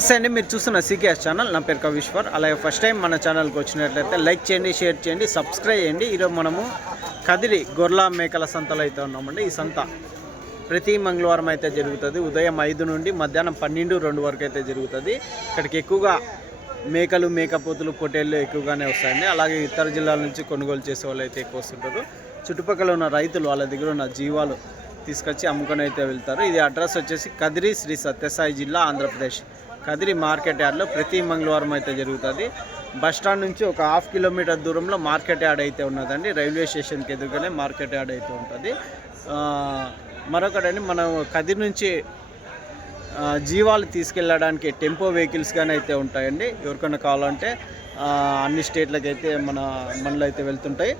నమస్తే అండి మీరు చూస్తున్న సీకేఎస్ ఛానల్. నా పేరు కవిశ్వర్ అలాగే ఫస్ట్ టైం మన ఛానల్కి వచ్చినట్లయితే లైక్ చేయండి షేర్ చేయండి సబ్స్క్రైబ్ చేయండి. ఈరోజు మనము కదిరి గొర్ల మేకల సంతలో అయితే ఉన్నామండి. ఈ సంత ప్రతి మంగళవారం అయితే జరుగుతుంది. ఉదయం ఐదు నుండి మధ్యాహ్నం పన్నెండు రెండు వరకు అయితే జరుగుతుంది. ఇక్కడికి ఎక్కువగా మేకలు మేకపోతులు పొటేళ్ళు ఎక్కువగానే వస్తాయండి. అలాగే ఇతర జిల్లాల నుంచి కొనుగోలు చేసే వాళ్ళు అయితే ఎక్కువ వస్తుంటారు. చుట్టుపక్కల ఉన్న రైతులు వాళ్ళ దగ్గర ఉన్న జీవాలు తీసుకొచ్చి అమ్ముకొని అయితే వెళ్తారు. ఇది అడ్రస్ వచ్చేసి కదిరి శ్రీ సత్యసాయి జిల్లా ఆంధ్రప్రదేశ్. కదిరి మార్కెట్ యార్డ్లో ప్రతి మంగళవారం అయితే జరుగుతుంది. బస్ స్టాండ్ నుంచి ఒక హాఫ్ కిలోమీటర్ దూరంలో మార్కెట్ యార్డ్ అయితే ఉన్నదండి. రైల్వే స్టేషన్కి ఎదురుగానే మార్కెట్ యార్డ్ అయితే ఉంటుంది. మరొకటండి మనం కదిరి నుంచి జీవాలు తీసుకెళ్ళడానికి టెంపో వెహికల్స్ కానీ అయితే ఉంటాయండి. ఎవరికైనా కావాలంటే అన్ని స్టేట్లకి అయితే మన మనలో అయితే వెళ్తుంటాయి.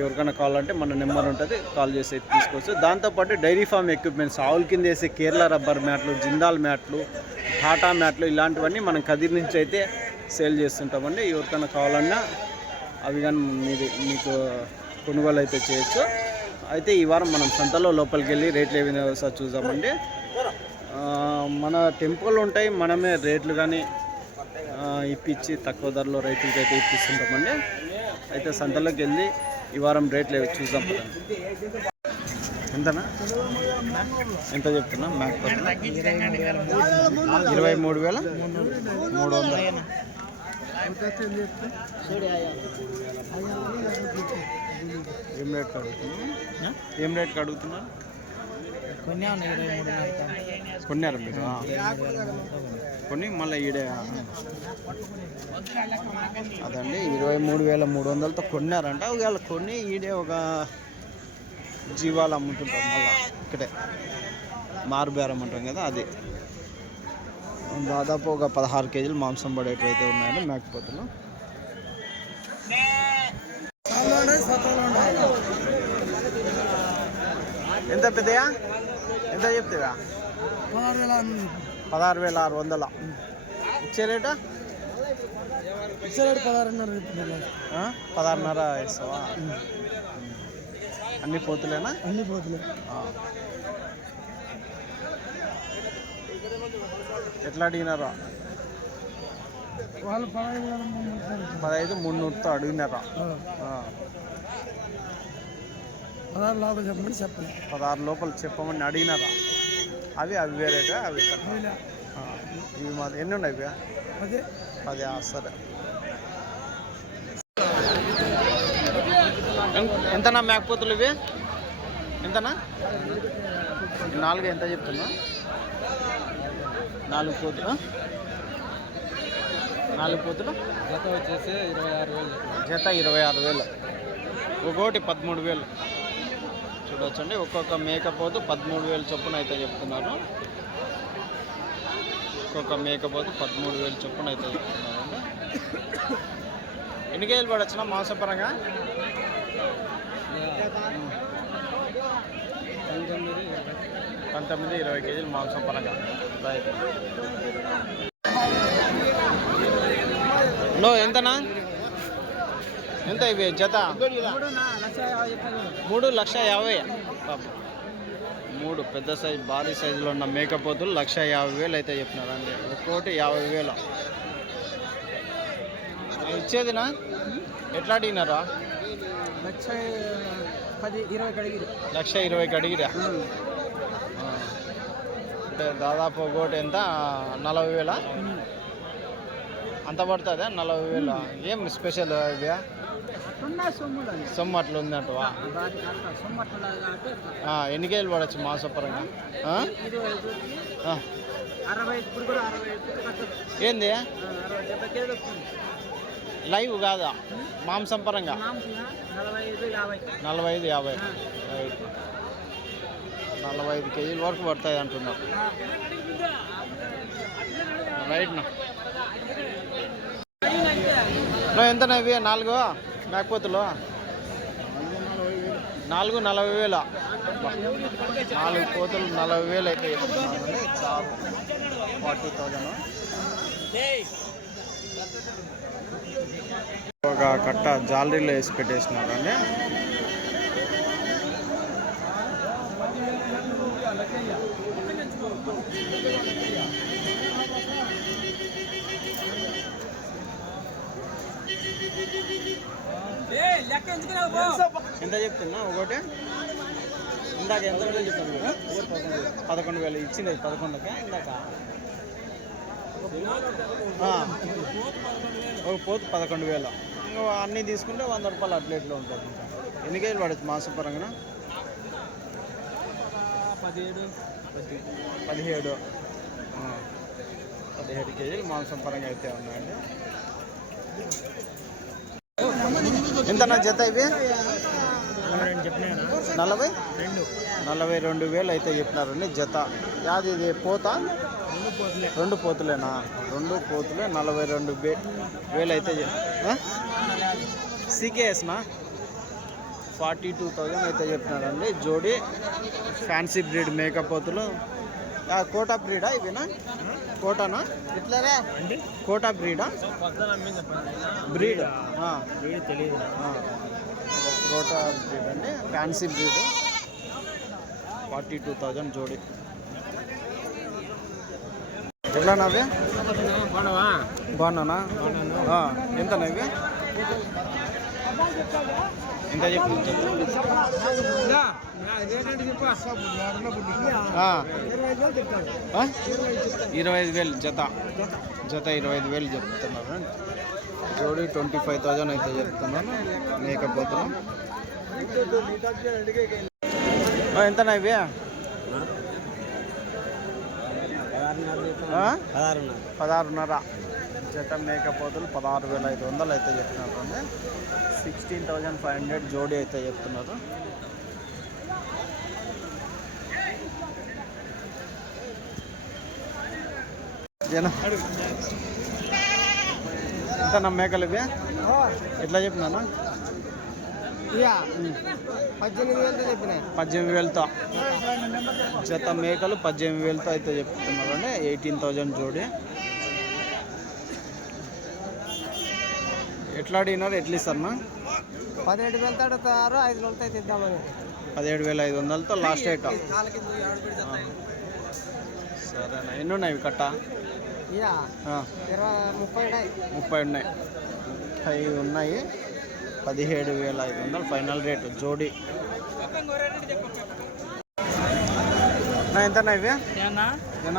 ఎవరికైనా కావాలంటే మన నెంబర్ ఉంటుంది కాల్ చేసి తీసుకోవచ్చు. దాంతోపాటు డైరీ ఫామ్ ఎక్విప్మెంట్స్ ఆవుల కింద వేసే కేరళ రబ్బర్ మ్యాట్లు జిందాల్ మ్యాట్లు టాటా మ్యాట్లు ఇలాంటివన్నీ మనం కదిరి నుంచి అయితే సేల్ చేస్తుంటామండి. ఎవరికైనా కావాలన్నా అవి కానీ మీది మీకు కొనుగోలు అయితే చేయొచ్చు. అయితే ఈ వారం మనం సంతలో లోపలికి వెళ్ళి రేట్లు ఏమైనా ఒకసారి చూద్దామండి. మన టెంపుల్ ఉంటాయి మనమే రేట్లు కానీ ఇప్పించి తక్కువ ధరలో రైతులకి అయితే ఇప్పిస్తుంటామండి. అయితే సంతలోకి వెళ్ళి ఈ వారం రేట్లు చూద్దాం. ఎంతనా? ఎంత చెప్తున్నా? మ్యాక్ ఇరవై మూడు వేల మూడు వందలు. ఏం రేట్ అడుగుతున్నా ఏం రేట్ అడుగుతున్నారు? కొన్నే కొన్నారు మీరు? ఆ. కొన్ని మళ్ళీ ఈడే అదండి ఇరవై మూడు వేల మూడు వందలతో కొన్నారంట. ఒకవేళ కొన్ని ఈడే ఒక జీవాలు అమ్ముతుంటారు మళ్ళీ ఇక్కడే. మారుబేరం అంటాం కదా అది. దాదాపు ఒక పదహారు కేజీలు మాంసం పడేటైతే ఉన్నాయండి మేకపోతులు. ఎంత పెద్దయా ఎంత చెప్తావా పదహారు వేల ఆరు వందల. ఇచ్చే రేటు? ఇచ్చాడు పదహారున్నర చెప్తున్నారు ఆ? పదహారున్నర ఇస్తావా అన్ని పోతులేనా? అన్ని పోతులు. ఎట్లా అడిగినారా? వాళ్ళు పదహైదు మున్నూరుతో అడిగినారా. పదహారు లోపల చెప్పమని చెప్పండి పదహారు లోపల చెప్పమని అడిగినారా? అవి అవి వేరేగా అవి. ఇవి మా ఎన్ని ఉన్నాయి ఇవి? అదే ఆ, సరే. ఎంతనా మేకపోతులు ఇవి? ఎంతనా? నాలుగు ఎంత చెప్తున్నా? నాలుగు పోతులు? నాలుగు పోతులు? జత వచ్చేసి ఇరవై ఆరు వేలు. జత ఇరవై ఆరు వేలు. ఒక్కోటి పదమూడు వేలు. చూడొచ్చండి. ఒక్కొక్క మేకపోతు పదమూడు వేలు చొప్పున అయితే చెప్తున్నారు. ఒక్కొక్క మేకపోతు పదమూడు వేలు చొప్పున అయితే చెప్తున్నారండి. ఎన్ని కేజీలు పడొచ్చిన మాంసపరంగా? పంతొమ్మిది పంతొమ్మిది ఇరవై కేజీలు మాంసం పరంగా రైట్. నో ఎంతనా? ఎంత ఇవి? జత? మూడు లక్ష యాభై. మూడు పెద్ద సైజు భారీ సైజులో ఉన్న మేకపోతులు లక్ష యాభై వేలు అయితే చెప్పినారు అండి. ఒక్కోటి యాభై వేలు. ఇచ్చేదినా? ఎట్లా అడిగినారా? లక్ష ఇరవైకి అడిగిరా అంటే దాదాపు ఒకటి ఎంత? నలభై వేల? అంత పడుతుందా? నలభై వేల? ఏం స్పెషల్ ఇవి? సొమ్ములు సొమ్ము అట్లా ఉందంటవా? ఎన్ని కేజీలు పడవచ్చు మాసపరంగా? ఏంది? లైవ్ కాదా? మాంసం పరంగా నలభై ఐదు యాభై. నలభై ఐదు యాభై. రైట్. నలభై ఐదు కేజీల వరకు పడతాయి అంటున్నారు. రైట్ నా. నో ఎంతనా ఇవి నాలుగు? మేకపోతులు నాలుగు నలభై వేల. నాలుగు కోతులు నలభై వేలు అయితే చాలు. Forty thousand. ఒక కట్ట జాలరీలో వేసి పెట్టేసినారండి అండి లెక్క ఎందుకు ఎంత చెప్తున్నా? ఒకటి. ఇందాక ఎంత కదా పదకొండు వేలు. ఇచ్చింది పదకొండుకే ఇందాక. ఒక పోతు పదకొండు వేలు. ఇంకా అన్నీ తీసుకుంటే వంద రూపాయలు అట్లెట్లో ఉంటుంది. ఎన్ని కేజీలు పడచ్చు మాసం పరంగా? పదిహేడు. పదిహేడు. పదిహేడు కేజీలు మాంసం పరంగా అయితే ఉన్నాయండి. ఎంత నా జత ఇవి? నలభై? నలభై రెండు వేలు అయితే చెప్పినారండి జత. యాది ఇది పోత? రెండు పోతులే. రెండు పోతులేనా? రెండు పోతులే నలభై రెండు వేలు అయితే సీకేఎస్నా ఫార్టీ టూ థౌజండ్ అయితే చెప్పినారండి. జోడి ఫ్యాన్సీ బ్రీడ్ మేకప్ పోతులు కోటా బ్రీడా ఇవినా? కోటానా? ఇట్లారా కోటా బ్రీడా? బ్రీడ్. వీడు తెలియదు. కోటా బ్రీడ్ అండి fancy breed. Forty two thousand జోడి. ఎట్లా నవ్వే బాగున్నానా? ఎంత నవ్వే ఎంత చెప్పు? ఇరవై ఐదు వేలు జత. జత ఇరవై ఐదు వేలు చెప్తున్నారు జోడి ట్వంటీ ఫైవ్ థౌజండ్ అయితే చెప్తున్నాను లేకపోతే ఎంత నవ్వే ఆ? పదహారున్నర. జత మేకపోతులు పదహారు వేల ఐదు వందలు అయితే చెప్తున్నారు అండి. సిక్స్టీన్ థౌజండ్ ఫైవ్ హండ్రెడ్ జోడీ అయితే చెప్తున్నారు. ఎంత నా మేకలు ఇవి? ఎట్లా చెప్పినాను? పద్దెనిమిది వేలతో చెప్పిన పద్దెనిమిది వేలతో. జత మేకలు పద్దెనిమిది వేలతో అయితే చెప్తున్నారు అండి. ఎయిటీన్ థౌజండ్ జోడి. ఎట్లా అడిగినారు ఎట్లా ఇస్తారన్నా పదిహేడు వేలతో అడుగుతారు ఐదు వేలతో అయితే ఇద్దామని పదిహేడు వేల ఐదు వందలతో లాస్ట్ రేట్ సరేనా. ఎన్ని ఉన్నాయి ఇవి కట్ట? ఆ, ఇరవై ముప్పై ముప్పై ఉన్నాయి. ముప్పై ఉన్నాయి. పదిహేడు వేల ఐదు వందలు ఫైనల్ రేటు. జోడి. నా ఎంతనా ఇవి?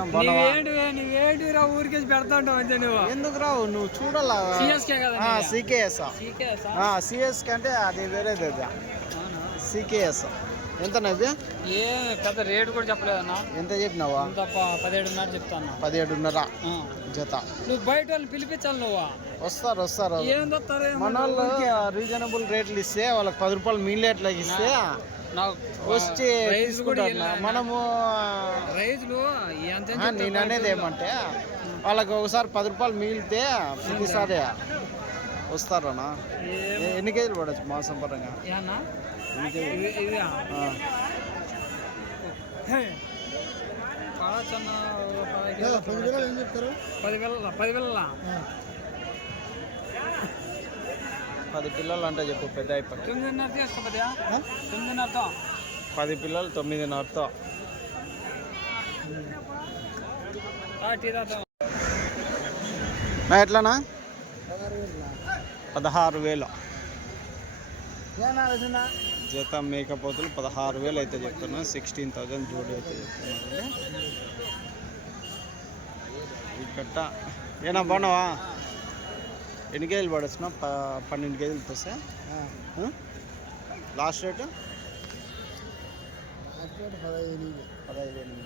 బాగున్నావా? నువ్వేంటి నువ్వేంటి రా ఊరికేసి పెడతా ఉంటావు అంతే నువ్వు? ఎందుకు రావు? నువ్వు చూడాలా? సిఎస్కే కదా సికేఎస్. సీకే సిఎస్ కంటే అది వేరేది అది. సికేఎస్. ఎంత ఇవి ఏ పెద్ద రేటు కూడా చెప్పలేదన్నా ఎంత చెప్పినావా? పదిహేడున్నర చెప్తాను పదిహేడున్నర జత. నువ్వు బయట వాళ్ళు పిలిపించాలి నువ్వు. వస్తారు వస్తారు. మన వాళ్ళు రీజనబుల్ రేట్లు ఇస్తే వాళ్ళకి పది రూపాయలు మీల్ రేట్లకి ఇస్తే వచ్చి తీసుకుంటారు మనము రైతులు నేను అనేది ఏమంటే వాళ్ళకి ఒకసారి పది రూపాయలు మిగిలితే ప్రతిసారి వస్తారనా ఎన్ని కేజీలు పడచ్చు మాసం పరంగా? పదివేల పదివేల పది పిల్లలు అంటే చెప్పు పెద్ద అయిపోయి తొమ్మిదిన్నర తీసుకోపోతే తొమ్మిదిన్నరతో పది పిల్లలు తొమ్మిదిన్నరతో ఎట్లానా? పదహారు వేలు. జత మేకపోతులు పదహారు వేలు అయితే చెప్తున్నా సిక్స్టీన్ థౌజండ్ జోడి అయితే చెప్తున్నారండి ఈ కట్ట. ఏనా బాగున్నావా? ఎన్ని కేజీలు పడచ్చునా ప పన్నెండు కేజీలు వస్తే లాస్ట్ రేటు? పదహైదు ఎనిమిది.